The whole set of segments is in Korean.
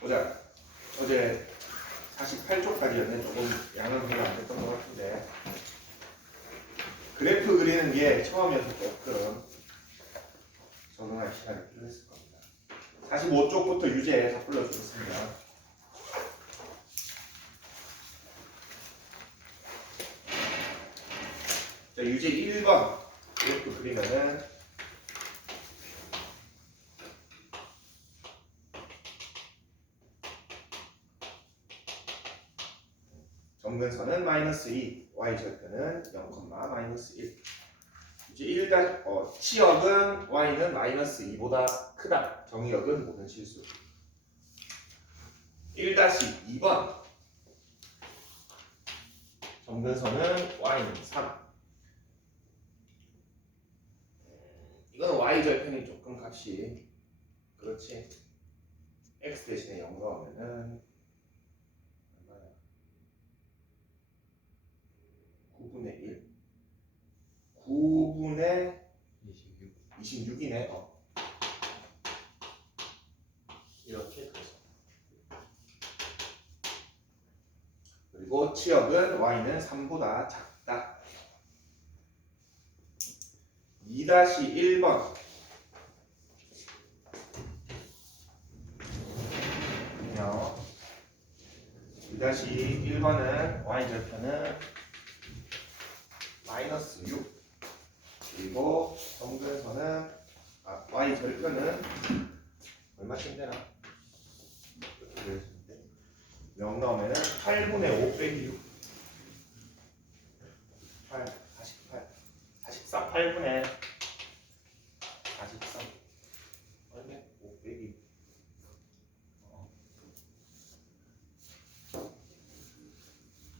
보자. 어제 48쪽까지였네. 조금 양은 별로 안 됐던 것 같은데 그래프 그리는 게 처음이어서 조금 적응할 시간이 필요했을 겁니다. 45쪽부터 유제 다 불러주겠습니다. 자, 유제 1번 그래프 그리면은 점근선은 마이너스 2, y절편은 0, 마이너스 1. 이제 1-치역은 y는 마이너스 2보다 크다. 정의역은 모든 실수. 1-2번 점근선은 y는 3. 이거는 y절편이 조금 값이 그렇지. x 대신에 0 넣으면은 얼마야? 9분의 1. 9분의 26이네. 이렇게 돼서. 그리고 치역은 y는 3보다 작다. 2-1번 2-1번은 y절편은 마이너스 6. 그리고 점근선은 y절편은 얼마쯤 되나? 0 넣으면 8분의 5 빼기 6. 8, 48. 44, 8분의 43. 얼마? 5 빼기 6.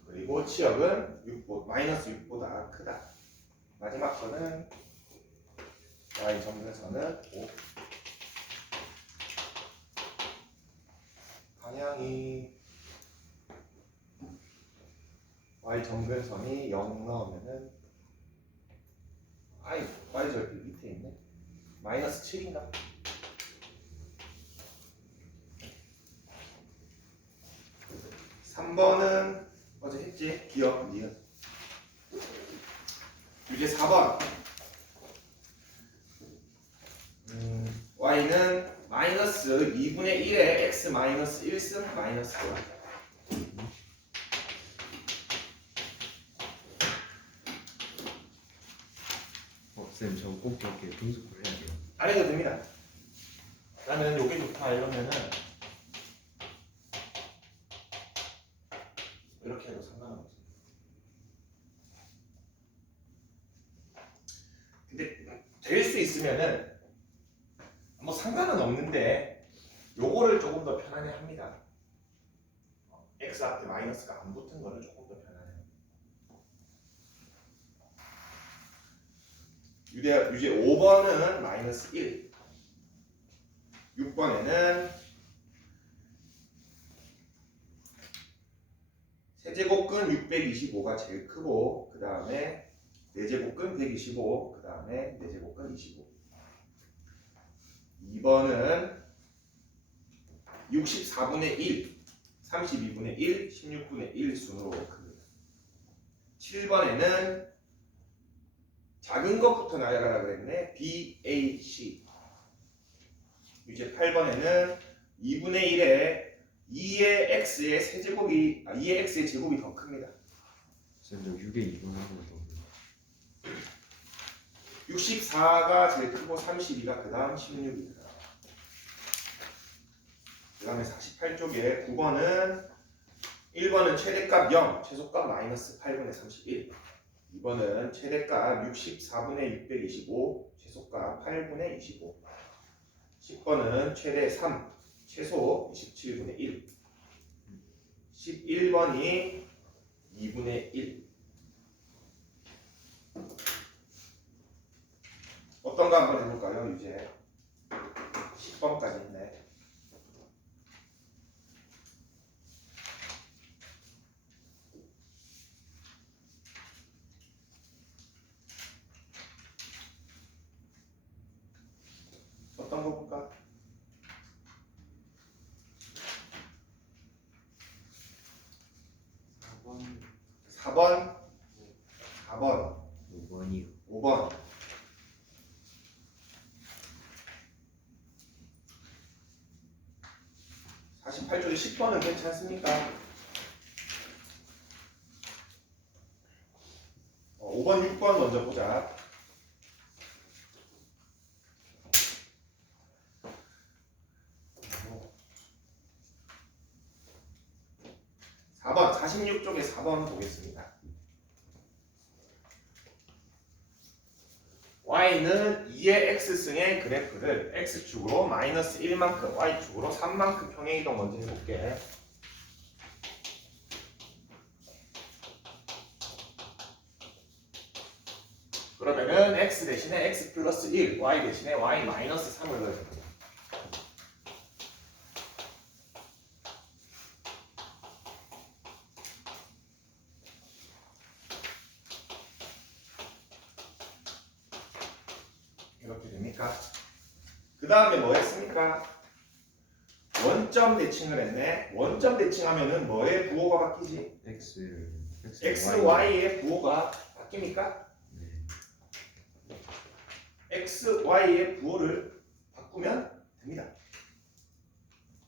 그리고 치역은 마이너스 6보다 크다. 마지막 거는 y 점근선은 5. 방향이 y 점근선이 0 넣으면은 y 절편 밑에 있네. 마이너스 7인가? (3번은) 어제 했지? 기억, 니은. 이제 4번 y는 마이너스 2분의 1에 x 마이너스 1승 마이너스 1. 쌤, 저 꼭 이렇게 분석을 해야 돼요. 안 해도 됩니다. 나는 요게 좋다 이러면은 이렇게 해도 상관없어. 근데 될 수 있으면은 뭐 상관은 없는데 요거를 조금 더 편안해 합니다. x 앞에 마이너스가 안 붙은 거를 조금 더 편안해. 유제 5번은 마이너스 1. 6번에는 세제곱근 625가 제일 크고 그 다음에 네제곱근 125, 그 다음에 네제곱근 25. 2번은 64분의 1, 32분의 1, 16분의 1 순으로 큽니다. 7번에는 작은 것부터 나열하라 그랬네. B, A, C. 이제 8번에는 2분의 1에 2의 x의 세제곱이 2의 x의 제곱이 더 큽니다. 쌤, 저 6에 2번 하고 또 64가 제일 크고 32가 그 다음 16이다. 그 다음에 48쪽에 9번은 1번은 최대값 0, 최소값 마이너스 8분의 31. 2번은 최대값 64분의 625, 최소값 8분의 25. 10번은 최대 3, 최소 27분의 1. 11번이 2분의 1. 어떤 거 한번 해볼까요? 이제 10번까지 있네. 어떤 거 볼까? 4번 5번이요. 5번 48쪽에 10번은 괜찮습니까? 5번 6번 먼저 보자. 4번 46쪽에 4번 보겠습니다. y는 2의 x승의 그래프를 x축으로 마이너스 1만큼, y축으로 3만큼 평행이동 먼저 해볼게. 그러면은 x 대신에 x 플러스 1, y 대신에 y 마이너스 3을 넣어줍니다. 이렇게 됩니까? 그 다음에 뭐 했습니까? 원점 대칭을 했네. 원점 대칭하면은 뭐의 부호가 바뀌지? x, y의 부호가 바뀝니까? 네. x, y의 부호를 바꾸면 됩니다.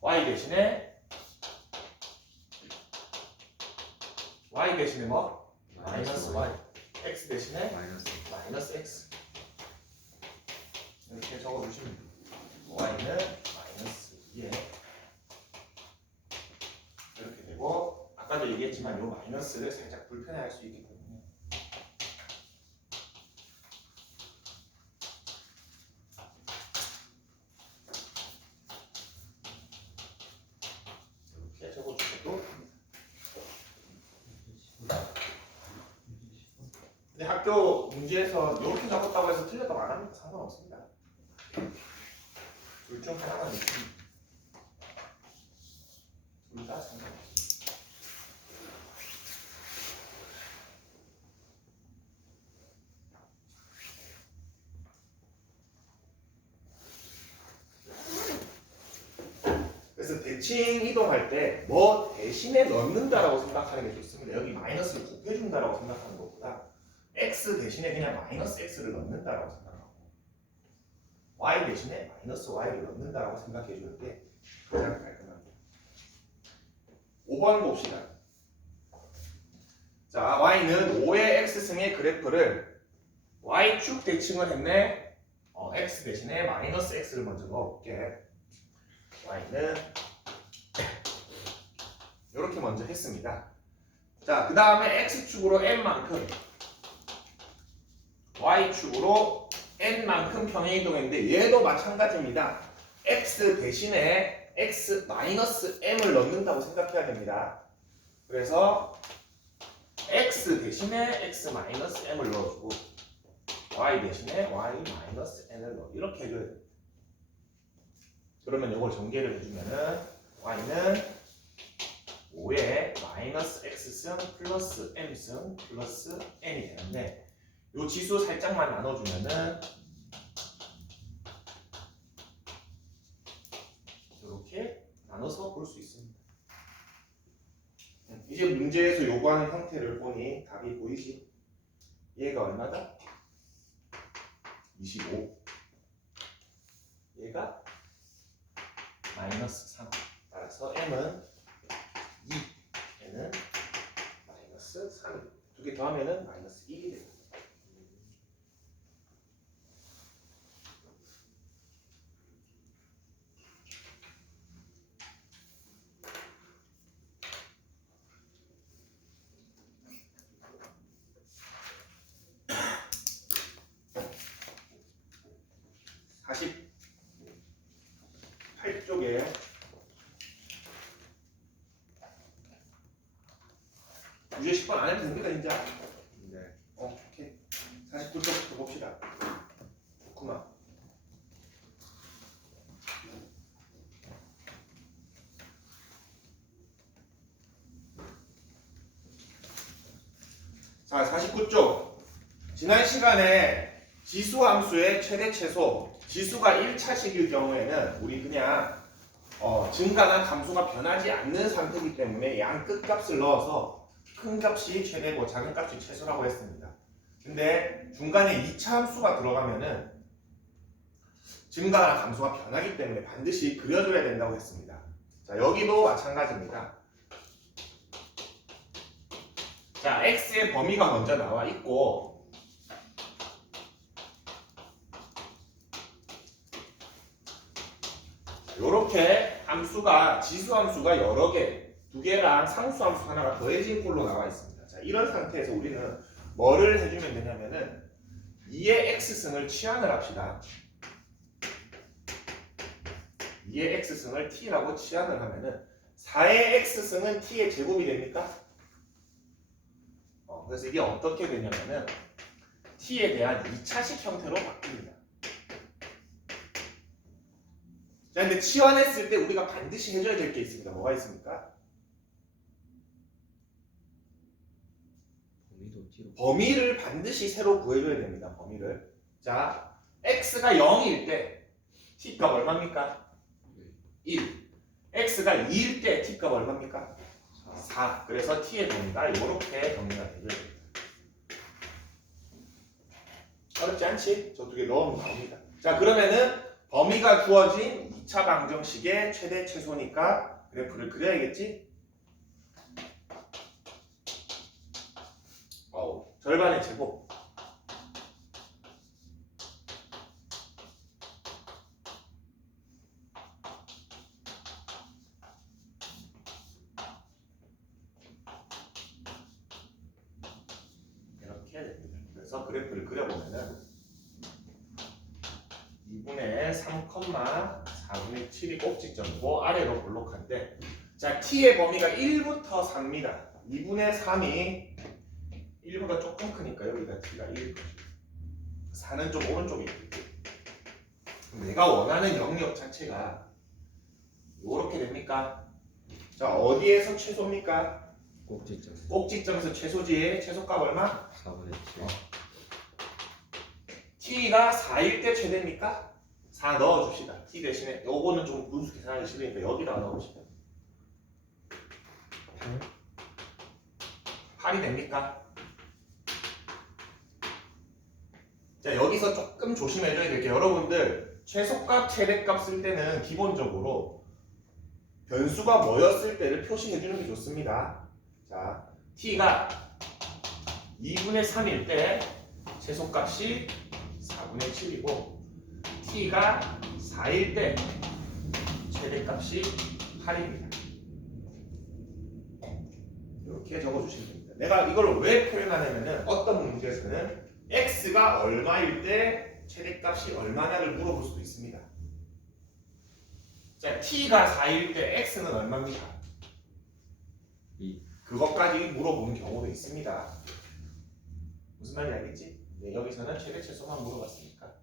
y 대신에 뭐? 마이너스 y. x 대신에 마이너스 x. 이렇게 적어주시면 돼요. y는 마이너스 2에 이렇게 되고, 아까도 얘기했지만 이 마이너스를 살짝 불편해할 수 있기 때문에 이렇게 적어주셔도 됩니다. 근데 학교 문제에서 이렇게 적었다고 해서 틀렸다고 안 합니다. 상관없습니다. 둘 중 하나만 있습니다. 둘 다 상관없습니다. 그래서 대칭 이동할 때 뭐 대신에 넣는다라고 생각하는 게 좋습니다. 여기 마이너스를 곱해준다라고 생각하는 것보다 x 대신에 그냥 마이너스 x를 넣는다라고 생각하고 y 대신에 마이너스 y를 넣는다라고 생각해 줄 때 가장 깔끔합니다. 5번 봅시다. 자, y는 5의 x승의 그래프를 y축 대칭을 했네. x 대신에 마이너스 x를 먼저 넣어볼게. y는 이렇게 먼저 했습니다. 자, 그 다음에 x축으로 n만큼, y축으로 n만큼 평행이동했는데 얘도 마찬가지입니다. x 대신에 x 마이너스 m을 넣는다고 생각해야 됩니다. 그래서 x 대신에 x 마이너스 m을 넣어주고 y 대신에 y 마이너스 n을 넣어, 이렇게 해줘야 됩니다. 그러면 이걸 전개를 해주면은 y는 5의 마이너스 x승 플러스 m승 플러스 n이 되는데, 이 지수 살짝만 나눠주면은 이렇게 나눠서 볼 수 있습니다. 이제 문제에서 요구하는 형태를 보니 답이 보이지? 얘가 얼마다? 25. 얘가 마이너스 3. 따라서 m은 2, n은 마이너스 3. 두 개 더하면은 마이너스 1이 됩니다. 쪽에 유제 10번 안 해도 됩니다. 이제. 네. 오케이. 49쪽부터 봅시다. 좋구만. 자, 49쪽. 지난 시간에 지수 함수의 최대 최소, 지수가 1차식일 경우에는 우리 그냥 증가나 감소가 변하지 않는 상태이기 때문에 양 끝값을 넣어서 큰 값이 최대고 작은 값이 최소라고 했습니다. 근데 중간에 2차 함수가 들어가면은 증가나 감소가 변하기 때문에 반드시 그려줘야 된다고 했습니다. 자, 여기도 마찬가지입니다. 자, x의 범위가 먼저 나와 있고 요렇게 함수가 지수 함수가 여러 개, 두 개랑 상수 함수 하나가 더해진 꼴로 나와 있습니다. 자, 이런 상태에서 우리는 뭐를 해주면 되냐면은 2의 x승을 치환을 합시다. 2의 x승을 t라고 치환을 하면은 4의 x승은 t의 제곱이 됩니까? 그래서 이게 어떻게 되냐면은 t에 대한 2차식 형태로 바뀝니다. 자, 근데 치환했을 때 우리가 반드시 해줘야 될 게 있습니다. 뭐가 있습니까? 범위도 t로. 범위를 반드시 새로 구해줘야 됩니다. 범위를. 자, x가 0일 때 t값 얼마입니까? 1. x가 2일 때 t값 얼마입니까? 4. 그래서 t의 범위가 이렇게 정리가 되죠. 어렵지 않지? 저 두 개 넣으면 나옵니다. 자, 그러면은 범위가 주어진 2차 방정식의 최대 최소니까 그래프를 그려야겠지? 절반의 제곱. 이렇게 됩니다. 그래서 그래프를 그려보면은 2분의 3,4분의 7이 꼭지점이고 아래로 볼록한데, 자, t의 범위가 1부터 4입니다. 2분의 3이 1보다 조금 크니까 여기가 t가 1. 4는 좀 오른쪽에 있겠지. 내가 원하는 영역 자체가 이렇게 됩니까? 자, 어디에서 최소입니까? 꼭지점. 꼭지점에서 최소지. 최소값 얼마? 4분의 7. t가 4일 때 최대입니까? 4 넣어줍시다. t 대신에 요거는 좀 분수 계산하기 싫으니까 여기다가 넣어봅시다. 8이 됩니까? 자, 여기서 조금 조심해줘야 될 게, 여러분들 최소값, 최대값 쓸 때는 기본적으로 변수가 뭐였을 때를 표시해주는 게 좋습니다. 자, t가 2분의 3일 때 최소값이 4분의 7이고 t가 4일 때 최대값이 8입니다. 이렇게 적어주시면 됩니다. 내가 이걸 왜 표현하냐면은 어떤 문제에서는 x가 얼마일 때 최대값이 얼마나를 물어볼 수도 있습니다. 자, t가 4일 때 x는 얼마입니까? 2. 그것까지 물어보는 경우도 있습니다. 무슨 말인지 알겠지? 네, 여기서는 최대 최소만 물어봤으니까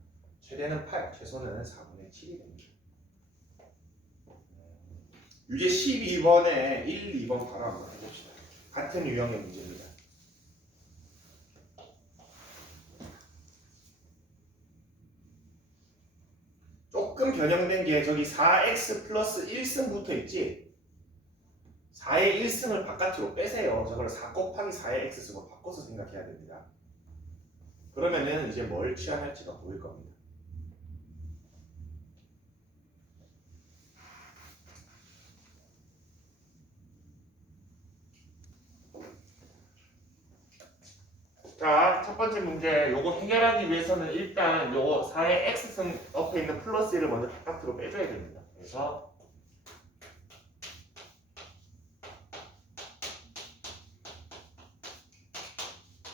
최대는 8, 최소는 4분의 7이 됩니다. 유제 12번에 1, 2번 바로 한번 해봅시다. 같은 유형의 문제입니다. 조금 변형된 게 저기 4x 플러스 1승 붙어 있지? 4의 1승을 바깥으로 빼세요. 저걸 4 곱하기 4의 x승으로 바꿔서 생각해야 됩니다. 그러면은 이제 뭘 취한할지가 보일 겁니다. 자, 첫 번째 문제, 요거 해결하기 위해서는 일단 요거 4의 x승 옆에 있는 플러스 1을 먼저 바깥으로 빼줘야 됩니다. 그래서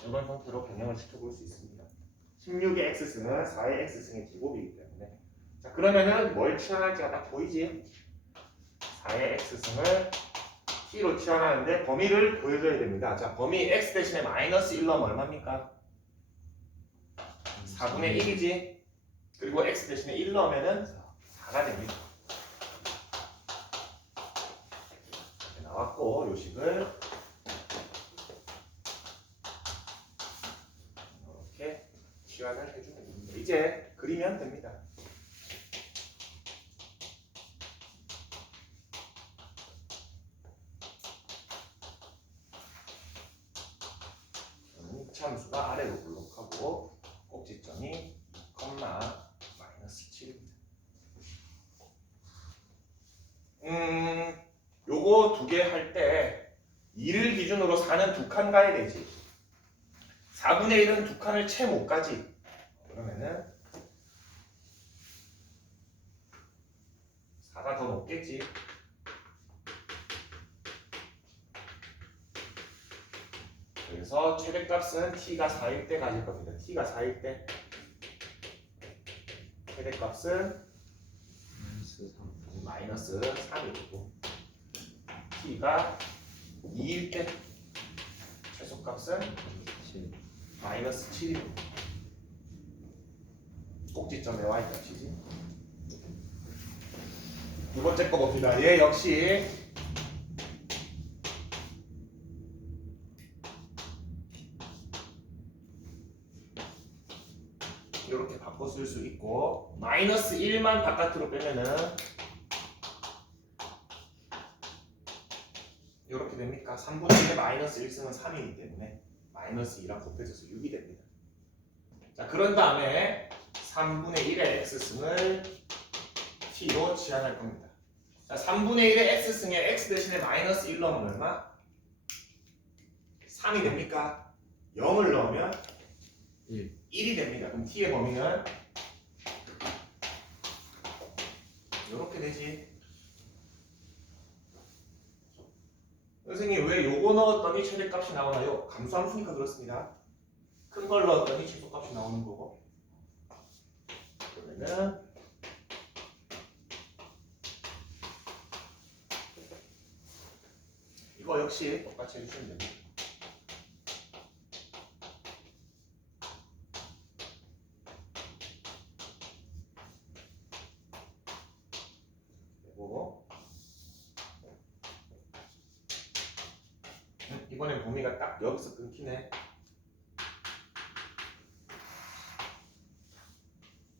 이런 형태로 변형을 시켜볼 수 있습니다. 16의 x승은 4의 x승의 제곱이기 때문에, 자, 그러면은 뭘 치환할지가 딱 보이지? 4의 x승을 t로 치환하는데 범위를 보여줘야 됩니다. 자, 범위 x 대신에 마이너스 1 넣으면 얼마입니까? 4분의 1이지? 그리고 x 대신에 1 넣으면은 4가 됩니다. 이렇게 나왔고, 요식을 이렇게 치환을 해주면 됩니다. 이제 그리면 됩니다. 이차함수가 아래로 블록하고 꼭지점이 마이너스 7입니다. 요거 두 개 할 때 2를 기준으로 4는 두 칸 가야 되지. 4분의 1은 두 칸을 채 못 가지. 그러면은 4가 더 높겠지. 그래서 최대값은 t가 4일 때 가질 겁니다. t가 4일 때 최대값은 마이너스 3. 마이너스 3이고 t가 2일 때 최소값은 7. 마이너스 7이고 꼭지점에 y값이지. 두 번째 거 봅니다. 얘 역시 이렇게 바꿔 쓸 수 있고 마이너스 1만 바깥으로 빼면은 이렇게 됩니까? 3분의 1에 마이너스 1 쓰면 3이기 때문에 마이너스 2랑 곱해져서 6이 됩니다. 자, 그런 다음에 3분의 1의 x승을 t로 치환할 겁니다. 자, 3분의 1의 x승에 x 대신에 마이너스 1 넣으면 얼마? 3이 됩니까? 0을 넣으면 1이 됩니다. 그럼 t의 범위는 이렇게 되지. 선생님 왜 요거 넣었더니 최대값이 나오나요? 감수함수니까 그렇습니다. 큰 걸 넣었더니 최소값이 나오는 거고. 그러면은 이거 역시 똑같이 해주시면 됩니다. 그리고 이번엔 범위가 딱 여기서 끊기네.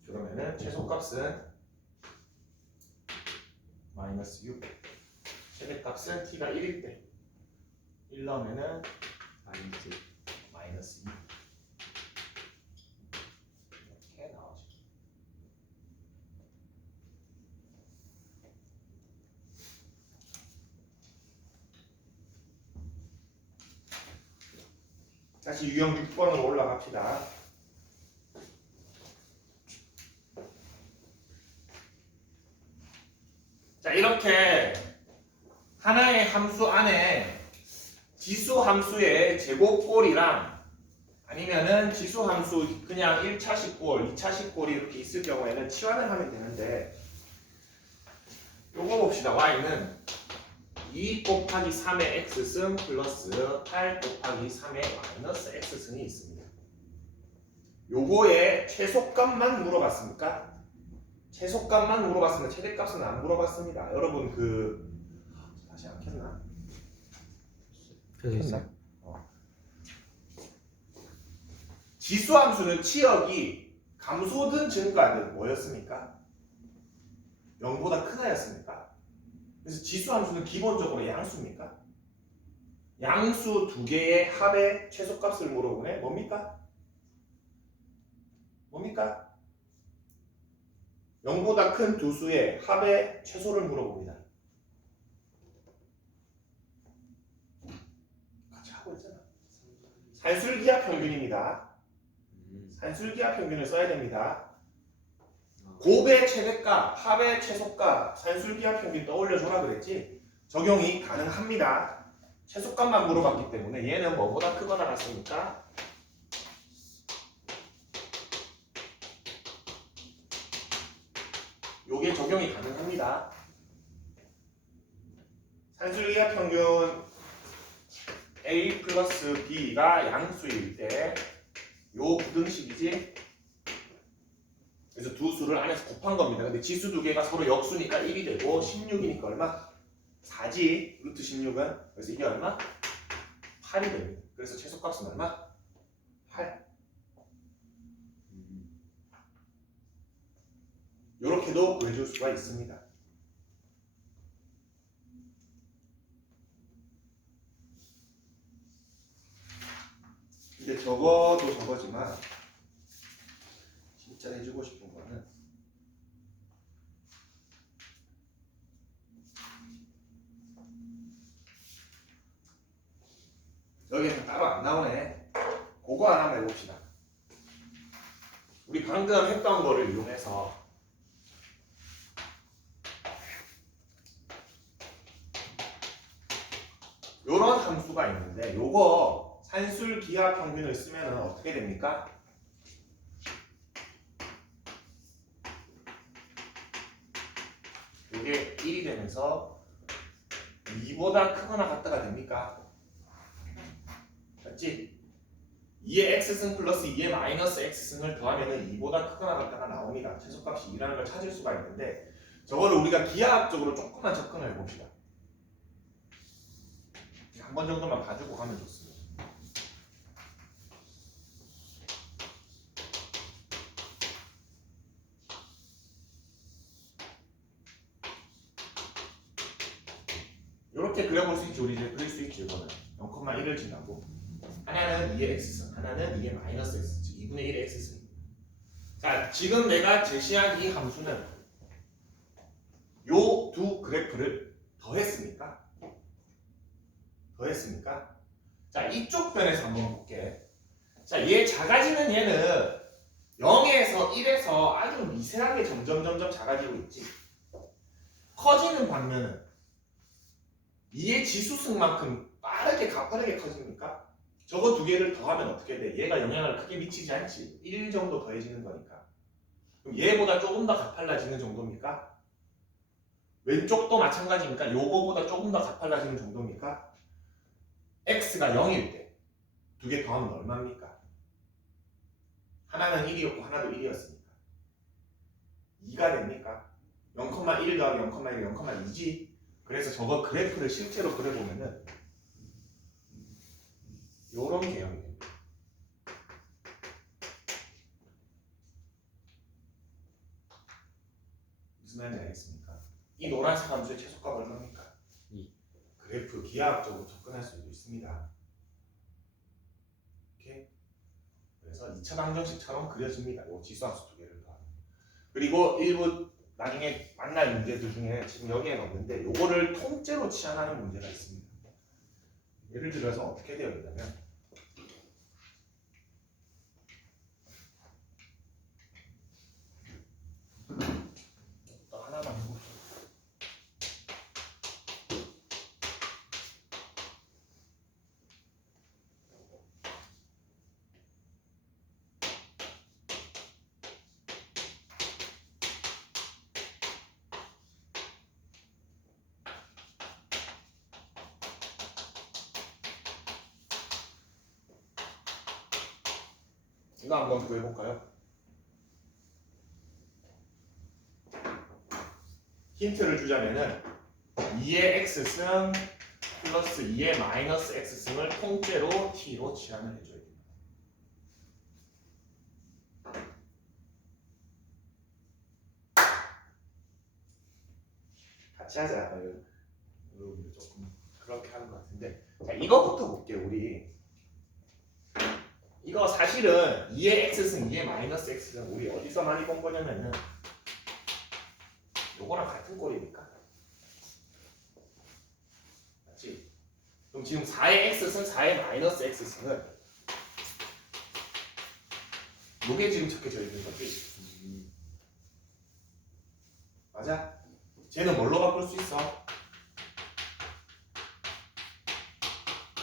그러면은 최소값은 마이너스 6, 최대값은 t가 1일 때 1 넣으면은 마이너스 2 이렇게 나오죠. 다시 유형 6번으로 올라갑시다. 자, 이렇게 하나의 함수 안에 지수 함수의 제곱꼴이랑 아니면은 지수 함수 그냥 1차식 꼴, 2차식 꼴이 이렇게 있을 경우에는 치환을 하면 되는데 요거 봅시다. y는 2 곱하기 3의 x승 플러스 8 곱하기 3의 마이너스 x승이 있습니다. 요거의 최소값만 물어봤습니까? 최소값만 물어봤으면 최대값은 안 물어봤습니다. 여러분 다시 안 켰나? 켜져 있어요. 지수함수는 치역이 감소든 증가든 뭐였습니까? 0보다 크다였습니까? 그래서 지수함수는 기본적으로 양수입니까? 양수 두 개의 합의 최소값을 물어보네. 뭡니까? 0보다 큰 두 수의 합의 최소를 물어봅니다. 같이 하고 있잖아. 산술기하 평균입니다. 산술기하 평균을 써야 됩니다. 곱의 최대값, 합의 최소값, 산술기하 평균 떠올려줘라 그랬지? 적용이 가능합니다. 최소값만 물어봤기 때문에 얘는 뭐보다 크거나 같습니까? 요게 적용이 가능합니다. 산술기하 평균 A 플러스 B가 양수일 때 요 부등식이지? 그래서 두 수를 안에서 곱한 겁니다. 근데 지수 두 개가 서로 역수니까 1이 되고 16이니까 얼마? 4지 루트 16은. 그래서 이게 얼마? 8이 됩니다. 그래서 최소값은 얼마? 8. 요렇게도 구해줄 수가 있습니다. 근데 적어도 저거지만 진짜 해주고 싶은 거는 여기는 따로 안 나오네. 그거 하나만 해봅시다. 우리 방금 했던 거를 이용해서 요런 함수가 있는데 요거 산술 기하 평균을 쓰면 어떻게 됩니까? 요게 1이 되면서 2보다 크거나 같다가 됩니까? 맞지? 2의 x승 플러스 2의 마이너스 x승을 더하면 2보다 크거나 같다가 나옵니다. 최소값이 2라는 걸 찾을 수가 있는데 저거를 우리가 기하학적으로 조금만 접근을 해봅시다. 한 번 정도만 봐주고 가면 좋습니다. 이렇게 그려볼 수 있지. 우리 이제 그릴 수 있지. 이거는 0,1을 지나고 하나는 2의 x승, 하나는 2의 마이너스 x, 즉 2분의 1의 x승. 자, 지금 내가 제시한 이 함수는 요 두 그래프를 더했습니까? 더했습니까? 자, 이쪽 변에서 한번 볼게. 자, 얘 작아지는 얘는 0에서 1에서 아주 미세하게 점점 작아지고 있지. 커지는 반면은 2의 지수승만큼 빠르게 가파르게 커집니까? 저거 두 개를 더하면 어떻게 돼? 얘가 영향을 크게 미치지 않지. 1 정도 더해지는 거니까. 그럼 얘보다 조금 더 가팔라지는 정도입니까? 왼쪽도 마찬가지입니까? 요거보다 조금 더 가팔라지는 정도입니까? x가 0일 때 두 개 더하면 얼마입니까? 하나는 1이었고 하나도 1이었으니까 2가 됩니까? 0,1 더하기 0,1이 0,2지. 그래서 저거 그래프를 실제로 그려보면은 요런 개형이 됩니다. 무슨 말인지 알겠습니까? 이 노란색 함수의 최소값 얼마입니까? 2. 그래프 기하학적으로 접근할 수도 있습니다. 이렇게 그래서 2차 방정식처럼 그려집니다. 요 지수함수 두 개를 더하면. 그리고 일부 나중에 만날 문제들 중에 지금 여기에 없는데 요거를 통째로 치환하는 문제가 있습니다. 예를 들어서 어떻게 되어 있냐면 또 하나만 해봅시다. 이거 한번 구해볼까요? 힌트를 주자면은 2의 x승 플러스 2의 마이너스 x승을 통째로 t로 치환을 해줘야 됩니다. 같이 하자. 여러분들 조금 그렇게 하는 것 같은데 자, 이거부터 볼게요. 우리 이거 사실은 2의 x승, 2의 마이너스 x승 우리 어디서 많이 본 거냐면은 요거랑 같은 꼴이니까 맞지? 그럼 지금 4의 x승, 4의 마이너스 x승은 요게 지금 적혀져 있는 거지. 맞아? 쟤는 뭘로 바꿀 수 있어?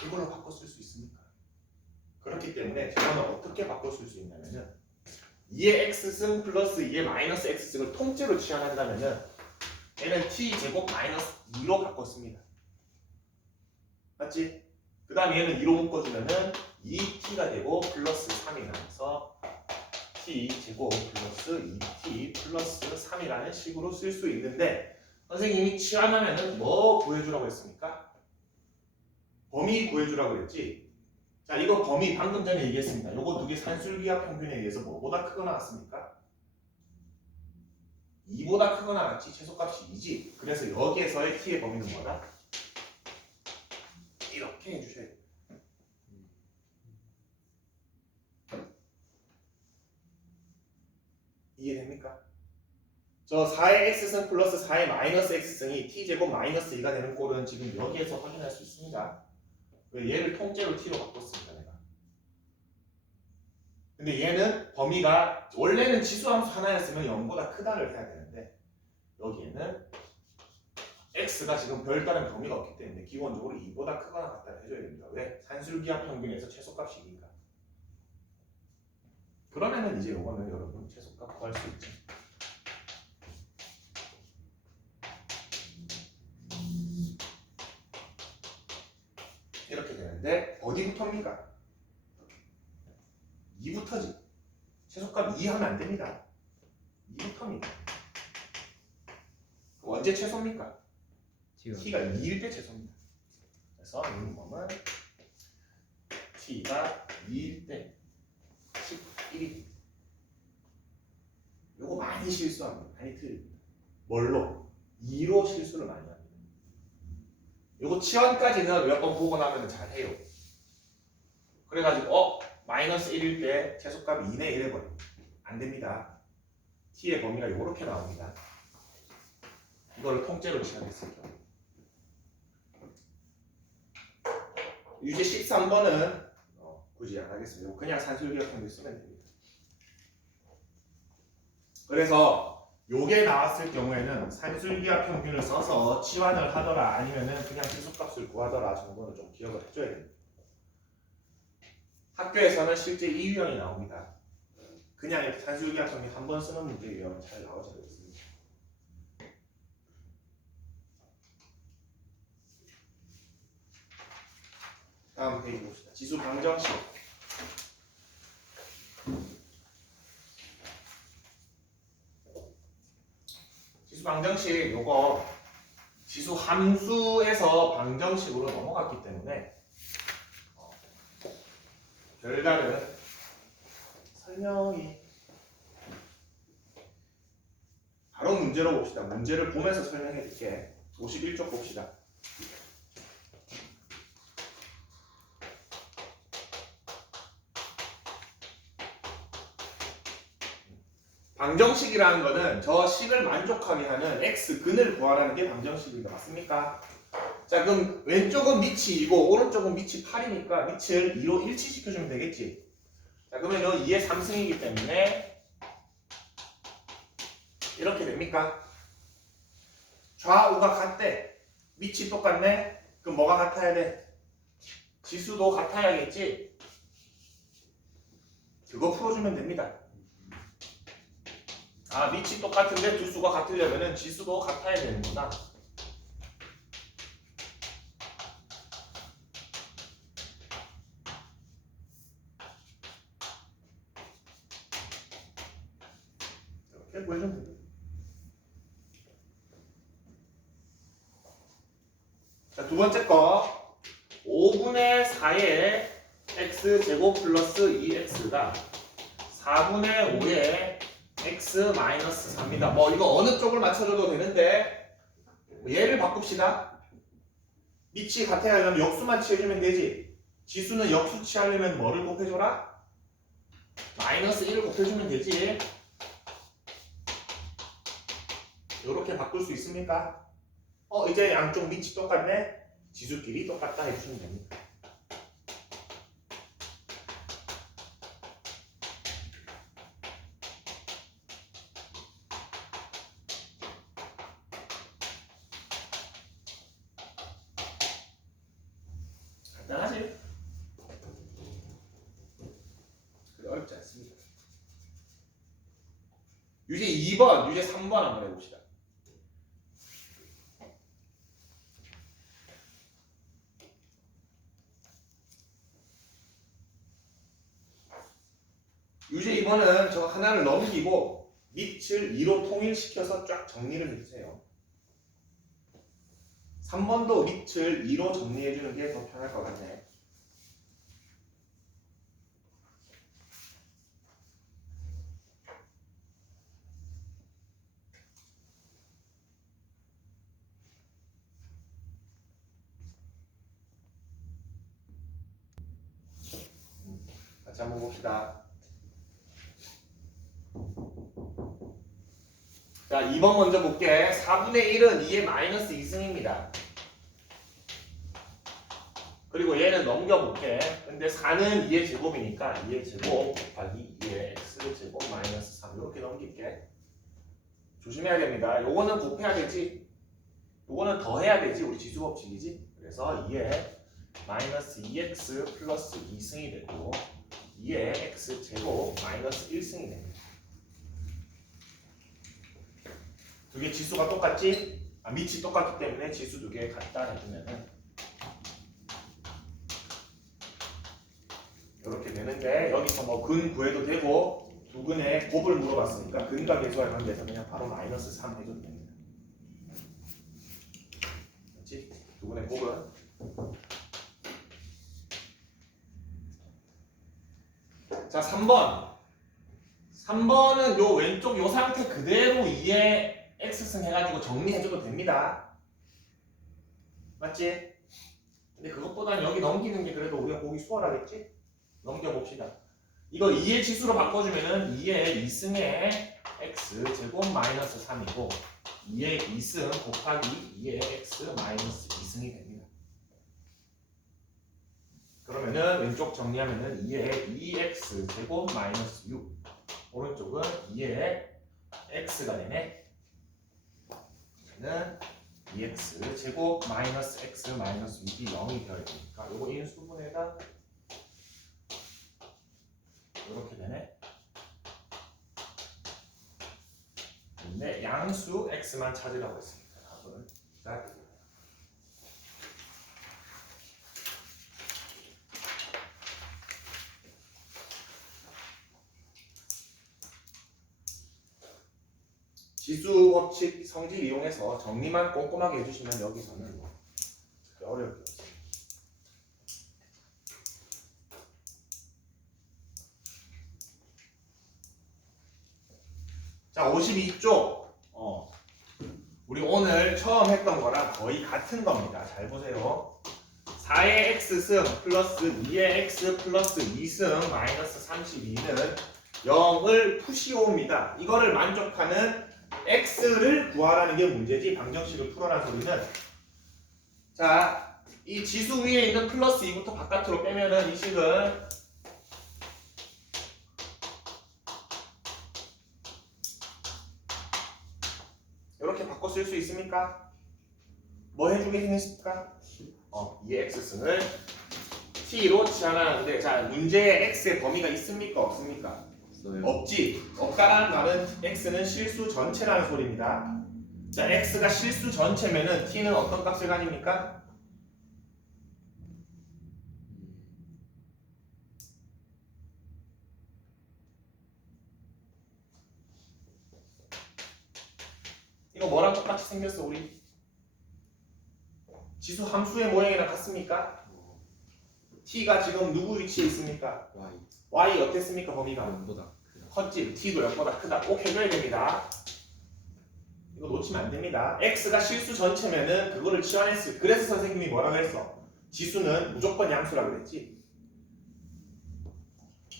이걸로 바꿔 쓸 수 있습니까? 그렇기 때문에 저거는 어떻게 바꿔 쓸 수 있냐면은 2의 x승 플러스 2의 마이너스 x승을 통째로 치환한다면은 얘는 t제곱 마이너스 2로 바꿨습니다. 맞지? 그 다음에 얘는 2로 묶어주면은 2t가 되고 플러스 3이 나와서 t제곱 플러스 2t 플러스 3이라는 식으로 쓸 수 있는데 선생님이 치환하면은 뭐 구해주라고 했습니까? 범위 구해주라고 했지? 자, 이거 범위 방금 전에 얘기했습니다. 요거 두 개 산술기하 평균에 의해서 뭐보다 크거나 같습니까? 2보다 크거나 같지? 최소값이 2지? 그래서 여기에서의 t의 범위는 뭐다? 이렇게 해주셔야 돼요. 저 4의 x승 플러스 4의 마이너스 x승이 t제곱 마이너스 2가 되는 꼴은 지금 여기에서 확인할 수 있습니다. 왜 얘를 통째로 t로 바꿨습니다 내가. 근데 얘는 범위가 원래는 지수함수 하나였으면 0보다 크다를 해야 되는데 여기에는 x가 지금 별다른 범위가 없기 때문에 기본적으로 2보다 크거나 같다를 해줘야 됩니다. 왜? 산술기하 평균에서 최소값이니까. 그러면은 이제 요거는 여러분 최소값 구할 수 있죠. 이렇게 되는데 어디부터입니까? 2부터지. 최소값 2 하면 안 됩니다. 2부터입니다. 언제 최소입니까? 지금 t가 2일 때 최소입니다. 그래서 미니멈은 t가 2일 때 11이. 요거 많이 실수합니다. 많이 틀립니다. 뭘로? 2로 실수를 많이 합니다. 요거 치환까지는 몇 번 보고 나면 잘해요. 그래가지고 마이너스 1일 때 최소값이 2네 1 해버려. 안 됩니다. t의 범위가 요렇게 나옵니다. 이거를 통째로 취하겠습니다. 유제 13번은 굳이 안 하겠습니다. 그냥 산술기하 평균 쓰면 됩니다. 그래서 요게 나왔을 경우에는 산술기하 평균을 써서 치환을 하더라 아니면은 그냥 지수값을 구하더라 정도는 좀 기억을 해줘야 됩니다. 학교에서는 실제 이 유형이 나옵니다. 그냥 이렇게 산술기하 평균 한 번 쓰는 문제 유형은 잘 나오지 않습니다. 다음 페이지 봅시다. 지수 방정식. 지수 방정식 요거 지수 함수에서 방정식으로 넘어갔기 때문에 별다른 설명이 바로 문제로 봅시다. 문제를 보면서 설명해 줄게. 51쪽 봅시다. 방정식이라는 거는 저 식을 만족하게 하는 x근을 구하라는 게 방정식입니다. 맞습니까? 자 그럼 왼쪽은 밑이 2고 오른쪽은 밑이 8이니까 밑을 2로 일치시켜주면 되겠지. 자 그러면 요 2의 3승이기 때문에 이렇게 됩니까? 좌우가 같대. 밑이 똑같네? 그럼 뭐가 같아야 돼? 지수도 같아야겠지? 그거 풀어주면 됩니다. 아 밑이 똑같은데 두 수가 같으려면 지수도 같아야 되는구나. 이렇게 보여주면 됩니다. 자, 두 번째 거 5분의 4의 x제곱 플러스 2x가 4분의 5의 x 마이너스 4입니다. 뭐 이거 어느 쪽을 맞춰줘도 되는데 얘를 바꿉시다. 밑이 같아야 하려면 역수만 취해주면 되지. 지수는 역수 취하려면 뭐를 곱해줘라? 마이너스 1을 곱해주면 되지. 이렇게 바꿀 수 있습니까? 이제 양쪽 밑이 똑같네? 지수끼리 똑같다 해주시면 됩니다. 간단하지? 그래 어렵지 않습니다. 유제 2번, 유제 3번 한번 해봅시다. 유제 2번은 저 하나를 넘기고 밑을 2로 통일시켜서 쫙 정리를 해주세요. 3번도 밑을 2로 정리해주는 게 더 편할 것 같네. 같이 한번 봅시다. 자, 2번 먼저 볼게. 4분의 1은 2의 마이너스 2승입니다. 그리고 얘는 넘겨볼게. 근데 4는 2의 제곱이니까 2의 제곱 곱하기 2의 x제곱 마이너스 3 이렇게 넘길게. 조심해야 됩니다. 요거는 곱해야 되지. 요거는 더해야 되지. 우리 지수법칙이지. 그래서 2의 마이너스 2x 플러스 2승이 되고 2의 x제곱 마이너스 1승이 됩니다. 두 개 지수가 똑같지? 밑이 똑같기 때문에 지수 두 개 갖다 해주면은 이렇게 되는데 여기서 뭐 근 구해도 되고 두 근의 곱을 물어봤으니까 근과 계수와 관계에서 그냥 바로 마이너스 3 해줘도 됩니다. 그렇지? 두 근의 곱은 자 3번 3번은 요 왼쪽 요 상태 그대로 2의 x승 해가지고 정리해줘도 됩니다. 맞지? 근데 그것보다는 여기 넘기는 게 그래도 우리가 보기 수월하겠지? 넘겨봅시다. 이거 2의 지수로 바꿔주면은 2의 2승의 x제곱 마이너스 3이고 2의 2승 곱하기 2의 x 마이너스 2승이 됩니다. 그러면은 왼쪽 정리하면은 2의 2x제곱 마이너스 6 오른쪽은 2의 x가 되네. 는 2x 제곱 마이너스 x 마이너스 6이 0이 되어야 되니까 요거 인수분해가 이렇게 되네. 근데 양수 x만 찾으라고 했습니다. 답은 자, 지수 법칙 성질 이용해서 정리만 꼼꼼하게 해주시면 여기서는 뭐 어려울 게 없어요. 자, 52쪽. 우리 오늘 처음 했던 거랑 거의 같은 겁니다. 잘 보세요. 4의 x승 플러스 2의 x 플러스 2승 마이너스 32는 0을 푸시오입니다. 이거를 만족하는 x를 구하라는 게 문제지 방정식을 풀어라는 소리는. 자, 이 지수 위에 있는 플러스 2부터 바깥으로 빼면은 이 식은 이렇게 바꿔 쓸 수 있습니까? 뭐 해주겠습니까? 2의 x승을 t로 치환하는데, 자, 문제에 x의 범위가 있습니까? 없습니까? 없지. 없다라는 말은 x는 실수 전체라는 소리입니다. 자, x가 실수 전체면은 t는 어떤 값을 가집니까? 이거 뭐랑 똑같이 생겼어 우리? 지수 함수의 모양이랑 같습니까? t가 지금 누구 위치에 있습니까? y 어땠습니까? 범위가? 0보다 크다. 컸지. t도 0보다 크다. 꼭 해줘야 됩니다. 이거 놓치면 안 됩니다. x가 실수 전체면은 그거를 치환했을. 그래서 선생님이 뭐라고 했어? 지수는 무조건 양수라고 그랬지.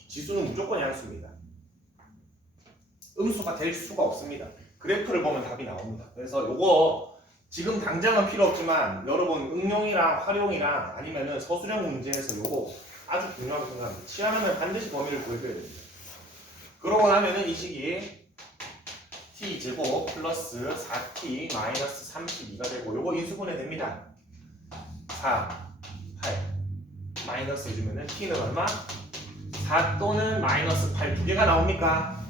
지수는 무조건 양수입니다. 음수가 될 수가 없습니다. 그래프를 보면 답이 나옵니다. 그래서 요거 지금 당장은 필요 없지만 여러분 응용이랑 활용이랑 아니면은 서술형 문제에서 요거 아주 중요하게 생각합니다. 치환하면 반드시 범위를 구해줘야 됩니다. 그러고 나면은 이 식이 t제곱 플러스 4t 마이너스 32가 되고 요거 인수분해 됩니다. 4, 8 마이너스 해주면은 t는 얼마? 4 또는 마이너스 8 두 개가 나옵니까?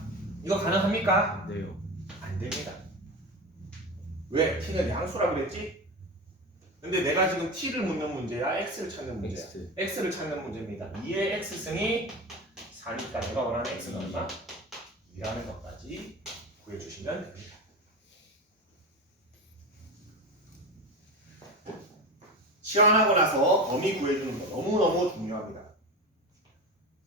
이거 가능합니까? 네요. 안 됩니다. 왜? t는 양수라고 그랬지? 근데 내가 지금 t를 묻는 문제야? x를 찾는 문제야? x를 찾는 문제입니다. 2의 x승이 4니까 내가 원하는 x는 얼마? 2라는 것까지 구해주시면 됩니다. 치환하고 나서 범위 구해주는 거 너무너무 중요합니다.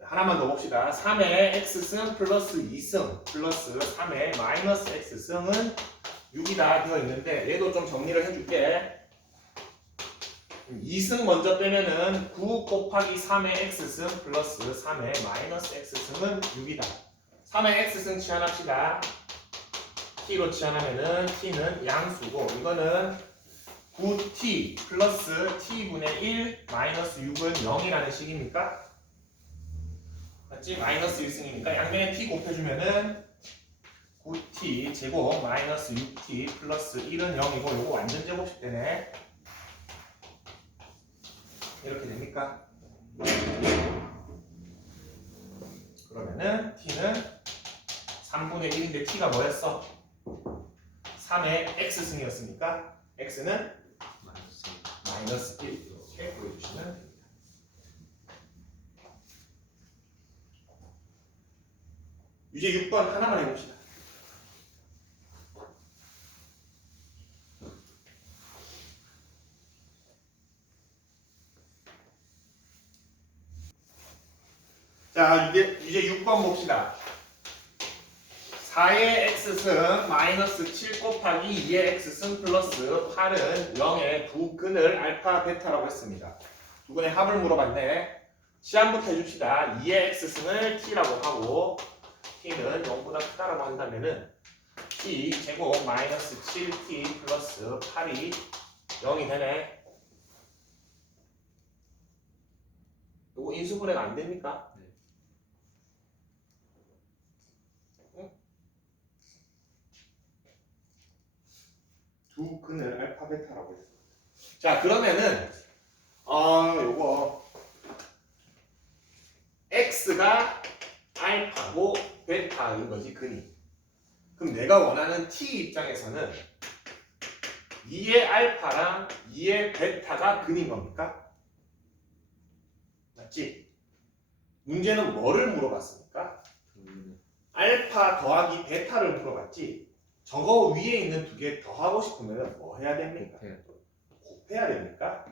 하나만 더 봅시다. 3의 x승 플러스 2승 플러스 3의 마이너스 x승은 6이다 되어 있는데 얘도 좀 정리를 해줄게. 2승 먼저 빼면은 9 곱하기 3의 x승 플러스 3의 마이너스 x승은 6이다. 3의 x승 치환합시다. t로 치환하면은 t는 양수고 이거는 9t 플러스 t분의 1 마이너스 6은 0이라는 식입니까? 맞지? 마이너스 1승이니까 양면에 t 곱해주면은 9t 제곱 마이너스 6t 플러스 1은 0이고 요거 완전 제곱식 되네. 이렇게 됩니까? 그러면은 t는 3분의 1인데 t가 뭐였어? 3의 x승이었으니까 x는 마이너스 1 이렇게 보여주시면 됩니다. 이제 6번 하나만 해봅시다. 자, 이제 6번 봅시다. 4의 x승 마이너스 7 곱하기 2의 x승 플러스 8은 0의 두 근을 알파 베타라고 했습니다. 두 근의 합을 물어봤네. 시한부터 해줍시다. 2의 x승을 t라고 하고 t는 0보다 크다라고 한다면은 t 제곱 마이너스 7t 플러스 8이 0이 되네. 이거 인수분해가 안 됩니까? 네. 두 근을 알파 베타라고 했습니다. 자, 그러면은 요거 x가 알파고 베타인 거지, 근이. 그럼 내가 원하는 t 입장에서는 2의 알파랑 2의 베타가 근인 겁니까? 맞지? 문제는 뭐를 물어봤습니까? 알파 더하기 베타를 물어봤지. 저거 위에 있는 두 개 더하고 싶으면 뭐 해야 됩니까? 곱해야 됩니까?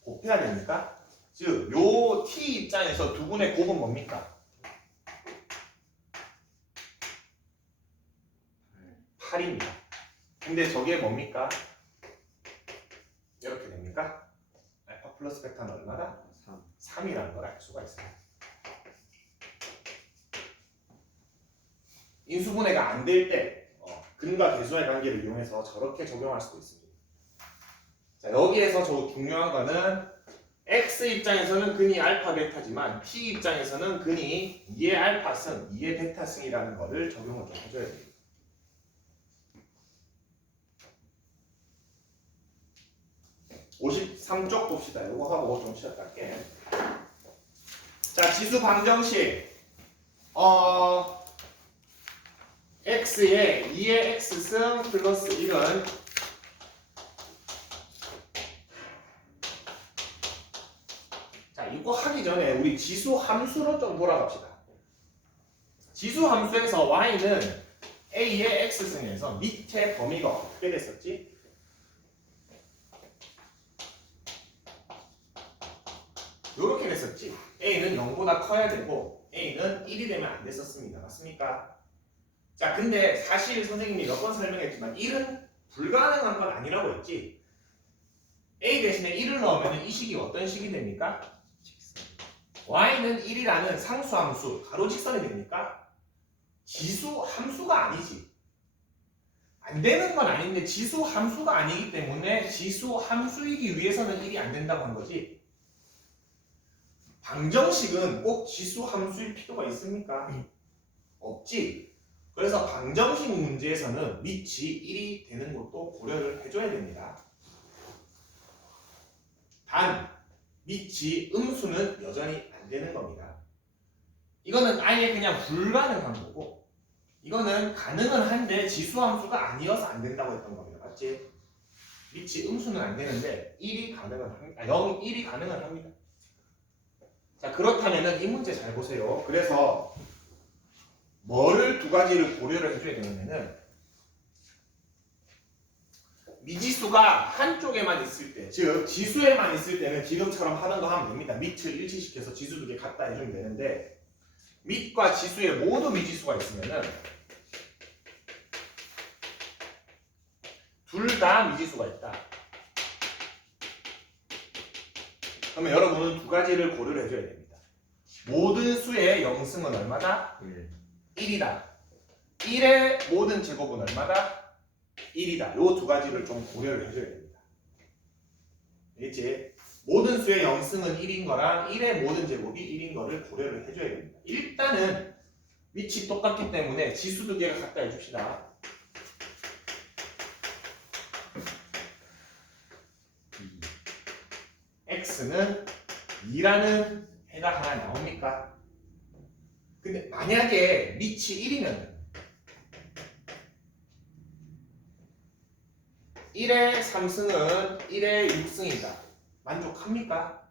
곱해야 됩니까? 즉, 요 t 입장에서 두 분의 곱은 뭡니까? 8입니다. 근데 저게 뭡니까? 이렇게 됩니까? 알파 플러스 베타는 얼마다? 3이라는 걸 알 수가 있습니다. 인수분해가 안 될 때 근과 계수의 관계를 이용해서 저렇게 적용할 수도 있습니다. 자, 여기에서 저 중요한 거는 x 입장에서는 근이 알파 베타지만 t 입장에서는 근이 2의 알파승, 2의 베타승이라는 거를 적용을 좀 해줘야 됩니다. (53쪽) 봅시다. 이거 하고 좀 쉬었다 할게. 자, 지수 방정식 x에 2의 x승 플러스 1은 자, 이거 하기 전에 우리 지수 함수로 좀 돌아갑시다. 지수 함수에서 y는 a의 x승에서 밑에 범위가 어떻게 됐었지? 요렇게 됐었지. a는 0보다 커야 되고 a는 1이 되면 안 됐었습니다. 맞습니까? 자, 근데 사실 선생님이 몇 번 설명했지만 1은 불가능한 건 아니라고 했지. a 대신에 1을 넣으면 이 식이 어떤 식이 됩니까? y는 1이라는 상수함수, 가로직선이 됩니까? 지수 함수가 아니지. 안 되는 건 아닌데 지수 함수가 아니기 때문에 지수 함수이기 위해서는 1이 안 된다고 한 거지. 방정식은 꼭 지수 함수일 필요가 있습니까? 없지. 그래서 방정식 문제에서는 밑이 1이 되는 것도 고려를 해줘야 됩니다. 단 밑이 음수는 여전히 안 되는 겁니다. 이거는 아예 그냥 불가능한 거고 이거는 가능은 한데 지수함수가 아니어서 안 된다고 했던 겁니다. 맞지? 밑이 음수는 안 되는데 1이 가능은 합니다. 1이 가능은 합니다. 자, 그렇다면은 이 문제 잘 보세요. 그래서 뭐를 두 가지를 고려를 해줘야 되냐면은 미지수가 한쪽에만 있을 때, 즉 지수에만 있을 때는 지금처럼 하는 거 하면 됩니다. 밑을 일치시켜서 지수 두 개 갖다 해주면 되는데 밑과 지수에 모두 미지수가 있으면은 둘 다 미지수가 있다. 그러면 여러분은 두 가지를 고려를 해줘야 됩니다. 모든 수의 영승은 얼마다? 1이다. 1의 모든 제곱은 얼마다? 1이다. 요 두 가지를 좀 고려를 해줘야 됩니다. 알겠지? 모든 수의 영승은 1인 거랑 1의 모든 제곱이 1인 거를 고려를 해줘야 됩니다. 일단은 위치 똑같기 때문에 지수 두 개가 같다 해줍시다. x는 2라는 해가 하나 나옵니까? 근데 만약에 밑이 1이면 1의 3승은 1의 6승이다. 만족합니까?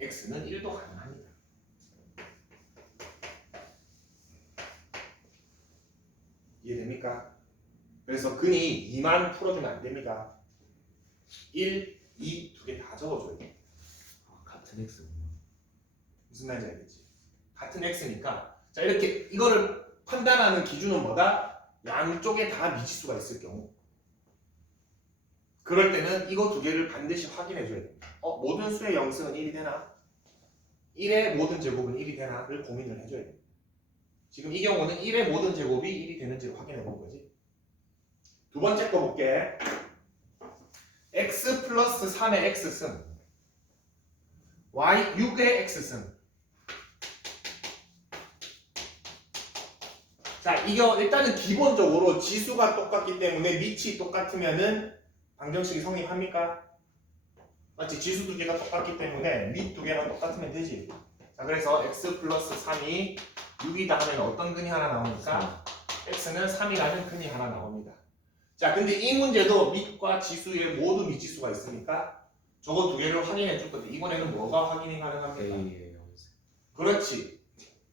x는 1도 가능합니다. 이해됩니까? 그래서 근이 2만 풀어주면 안 됩니다. 1, 2 두 개 다 적어줘야 돼. 같은 X구나. 무슨 말인지 알겠지? 같은 x니까 자 이렇게 이거를 판단하는 기준은 뭐다? 양쪽에 다 미지수가 있을 경우 그럴 때는 이거 두 개를 반드시 확인해 줘야 됩니다. 모든 수의 영승은 1이 되나? 1의 모든 제곱은 1이 되나?를 고민을 해줘야 됩니다. 지금 이 경우는 1의 모든 제곱이 1이 되는지를 확인해 본 거지. 두 번째 거 볼게. x 플러스 3의 x승 y 6의 x승. 자, 이거 일단은 기본적으로 지수가 똑같기 때문에 밑이 똑같으면은 방정식이 성립합니까? 맞지? 지수 두 개가 똑같기 때문에 밑 두 개가 똑같으면 되지. 자, 그래서 x 플러스 3이 6이다 하면 어떤 근이 하나 나오니까 x는 3이라는 근이 하나 나옵니다. 자, 근데 이 문제도 밑과 지수에 모두 미지수가 있으니까 저거 두 개를 확인해 줄 건데 이번에는 뭐가 확인이 가능합니까? A의 영승. 그렇지.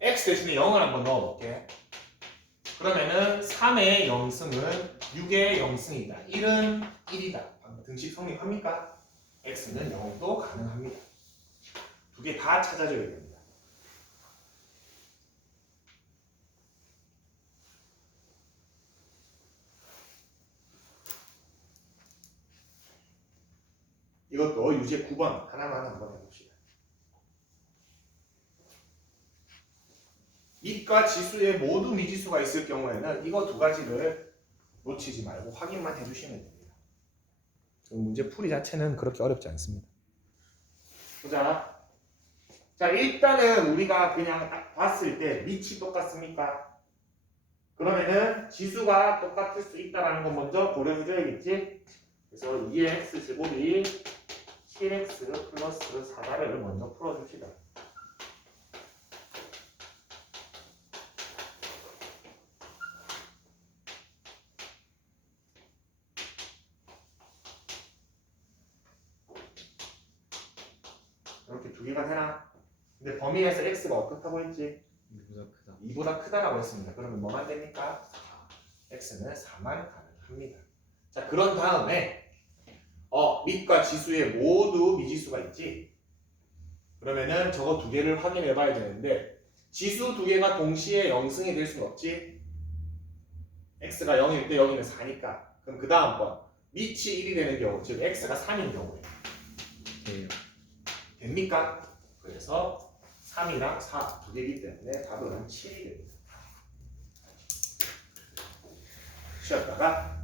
x 대신에 0을 한번 넣어볼게. 그러면은 3의 영승은 6의 영승이다. 1은 1이다. 등식 성립합니까? x는 0도 가능합니다. 두 개 다 찾아줘야 됩니다. 이것도 유제 9번 하나만 한번 해봅시다. 밑과 지수에 모두 미지수가 있을 경우에는 이거 두 가지를 놓치지 말고 확인만 해주시면 됩니다. 문제 풀이 자체는 그렇게 어렵지 않습니다. 보자. 자, 일단은 우리가 그냥 딱 봤을 때 밑이 똑같습니까? 그러면은 지수가 똑같을 수 있다는 건 먼저 고려해줘야겠지? 그래서 2x 제곱이 7x 플러스 4를 먼저 풀어줍시다. 이렇게 두 개가 되나? 근데 범위에서 x가 어떻다고 했지? 2보다 크다. 2보다 크다라고 했습니다. 그러면 뭐만 됩니까? x는 4만 가능합니다. 자, 그런 다음에 밑과 지수에 모두 미지수가 있지? 그러면은 저거 두 개를 확인해 봐야 되는데 지수 두 개가 동시에 0승이 될 수는 없지? x가 0일 때 여기는 4니까 그럼 그 다음 번 밑이 1이 되는 경우 즉 x가 3인 경우에 돼요. 됩니까? 그래서 3이랑 4 두 개이기 때문에 답은 7이 됩니다. 쉬었다가